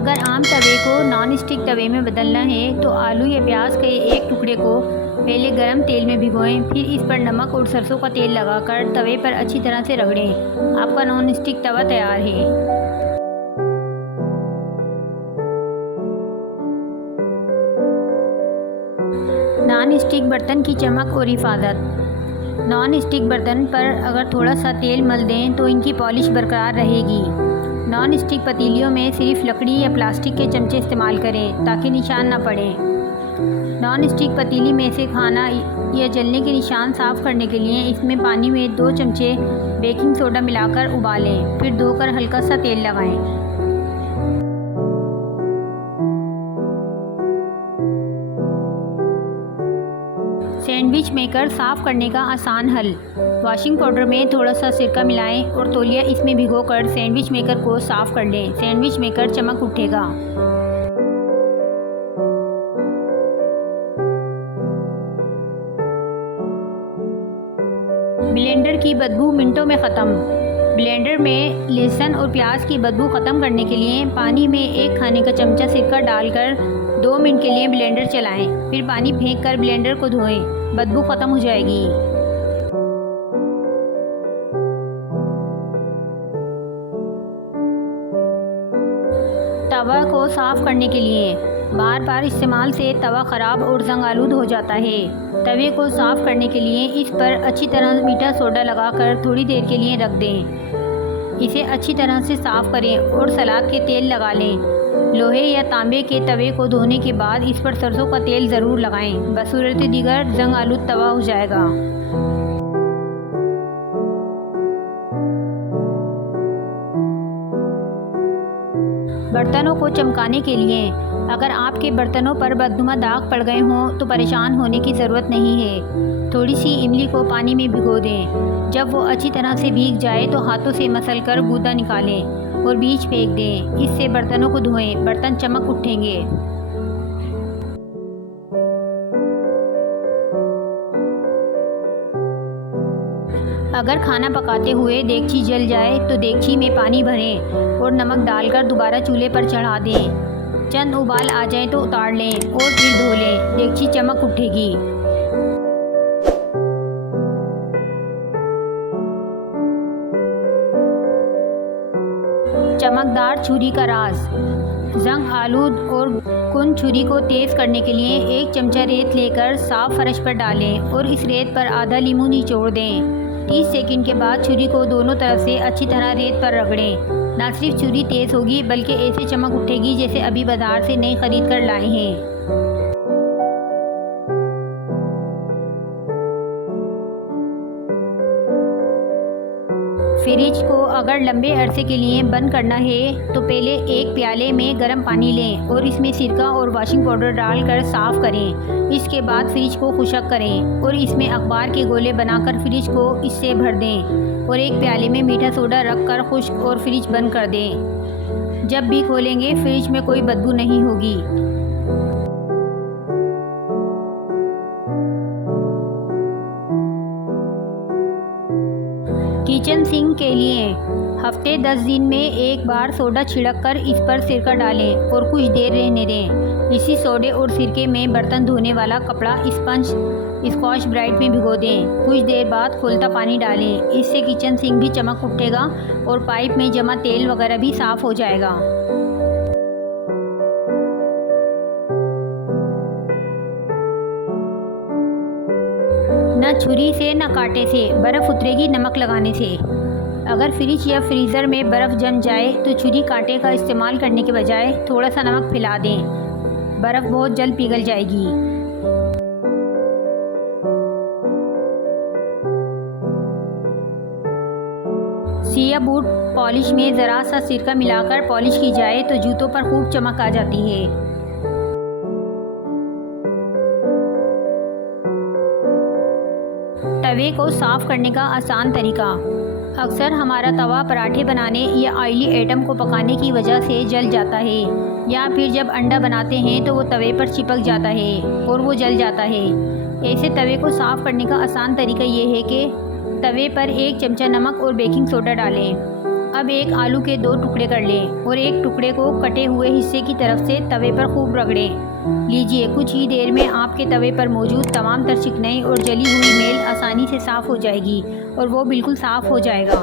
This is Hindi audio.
अगर आम तवे को नॉन स्टिक तवे में बदलना है तो आलू या प्याज के एक टुकड़े को पहले गरम तेल में भिगोएं, फिर इस पर नमक और सरसों का तेल लगाकर तवे पर अच्छी तरह से रगड़ें। आपका नॉन स्टिक तवा तैयार है। नॉन स्टिक बर्तन की चमक और हिफाजत। नॉन स्टिक बर्तन पर अगर थोड़ा सा तेल मल दें तो इनकी पॉलिश बरकरार रहेगी। नॉन स्टिक पतीलियों में सिर्फ लकड़ी या प्लास्टिक के चमचे इस्तेमाल करें ताकि निशान न पड़ें। नॉन स्टिक पतीली में से खाना या जलने के निशान साफ़ करने के लिए इसमें पानी में 2 चमचे बेकिंग सोडा मिलाकर उबालें, फिर धोकर हल्का सा तेल लगाएं। सैंडविच मेकर साफ़ करने का आसान हल। वॉशिंग पाउडर में थोड़ा सा सिरका मिलाएं और तौलिया इसमें भिगोकर सैंडविच मेकर को साफ़ कर लें। सैंडविच मेकर चमक उठेगा। ब्लेंडर की बदबू मिनटों में ख़त्म। ब्लेंडर में लहसुन और प्याज की बदबू ख़त्म करने के लिए पानी में 1 खाने का चमचा सिरका डालकर 2 मिनट के लिए ब्लेंडर चलाएं, फिर पानी फेंक कर ब्लेंडर को धोएं। बदबू ख़त्म हो जाएगी। तवा को साफ़ करने के लिए बार बार इस्तेमाल से तवा ख़राब और जंग आलूद हो जाता है। तवे को साफ़ करने के लिए इस पर अच्छी तरह मीठा सोडा लगाकर थोड़ी देर के लिए रख दें। इसे अच्छी तरह से साफ़ करें और सलाद के तेल लगा लें। लोहे या तांबे के तवे को धोने के बाद इस पर सरसों का तेल ज़रूर लगाएं, बसूरत दीगर जंग आलूद तवा हो जाएगा। बर्तनों को चमकाने के लिए अगर आपके बर्तनों पर बदनुमा दाग पड़ गए हों तो परेशान होने की ज़रूरत नहीं है। थोड़ी सी इमली को पानी में भिगो दें। जब वो अच्छी तरह से भीग जाए तो हाथों से मसलकर गूदा निकालें और बीज फेंक दें। इससे बर्तनों को धोएं, बर्तन चमक उठेंगे। अगर खाना पकाते हुए देगची जल जाए तो देगची में पानी भरें और नमक डालकर दोबारा चूल्हे पर चढ़ा दें। चंद उबाल आ जाए तो उतार लें और फिर धो लें। देगची चमक उठेगी। चमकदार छुरी का राज। जंग आलूद और कुन छुरी को तेज़ करने के लिए 1 चमचा रेत लेकर साफ फर्श पर डालें और इस रेत पर आधा लीमू निचोड़ दें। 30 सेकंड के बाद छुरी को दोनों तरफ से अच्छी तरह रेत पर रगड़ें। ना सिर्फ छुरी तेज़ होगी बल्कि ऐसे चमक उठेगी जैसे अभी बाजार से नई खरीद कर लाए हैं। फ्रिज को अगर लंबे अरसे के लिए बंद करना है तो पहले एक प्याले में गर्म पानी लें और इसमें सिरका और वॉशिंग पाउडर डालकर साफ़ करें। इसके बाद फ्रिज को खुशक करें और इसमें अखबार के गोले बनाकर फ्रिज को इससे भर दें और एक प्याले में मीठा सोडा रख कर खुश्क और फ्रिज बंद कर दें। जब भी खोलेंगे फ्रिज में कोई बदबू नहीं होगी। किचन सिंक के लिए हफ्ते 10 दिन में एक बार सोडा छिड़क कर इस पर सिरका डालें और कुछ देर रहने दें। इसी सोडे और सिरके में बर्तन धोने वाला कपड़ा स्पंज स्कॉच ब्राइट में भिगो दें। कुछ देर बाद खोलता पानी डालें। इससे किचन सिंक भी चमक उठेगा और पाइप में जमा तेल वगैरह भी साफ़ हो जाएगा। न छुरी से न कांटे से बर्फ़ उतरेगी नमक लगाने से। अगर फ्रिज या फ्रीज़र में बर्फ़ जम जाए तो छुरी कांटे का इस्तेमाल करने के बजाय थोड़ा सा नमक फैला दें। बर्फ़ बहुत जल्द पिघल जाएगी। सिया बूट पॉलिश में ज़रा सा सिरका मिलाकर पॉलिश की जाए तो जूतों पर खूब चमक आ जाती है। तवे को साफ़ करने का आसान तरीका। अक्सर हमारा तवा पराठे बनाने या ऑयली आइटम को पकाने की वजह से जल जाता है या फिर जब अंडा बनाते हैं तो वो तवे पर चिपक जाता है और वो जल जाता है। ऐसे तवे को साफ़ करने का आसान तरीका ये है कि तवे पर 1 चमचा नमक और बेकिंग सोडा डालें। अब एक आलू के 2 टुकड़े कर लें और एक टुकड़े को कटे हुए हिस्से की तरफ से तवे पर खूब रगड़ें। लीजिए, कुछ ही देर में आपके तवे पर मौजूद तमाम तर चिकनाई और जली हुई मेल आसानी से साफ़ हो जाएगी और वो बिल्कुल साफ़ हो जाएगा।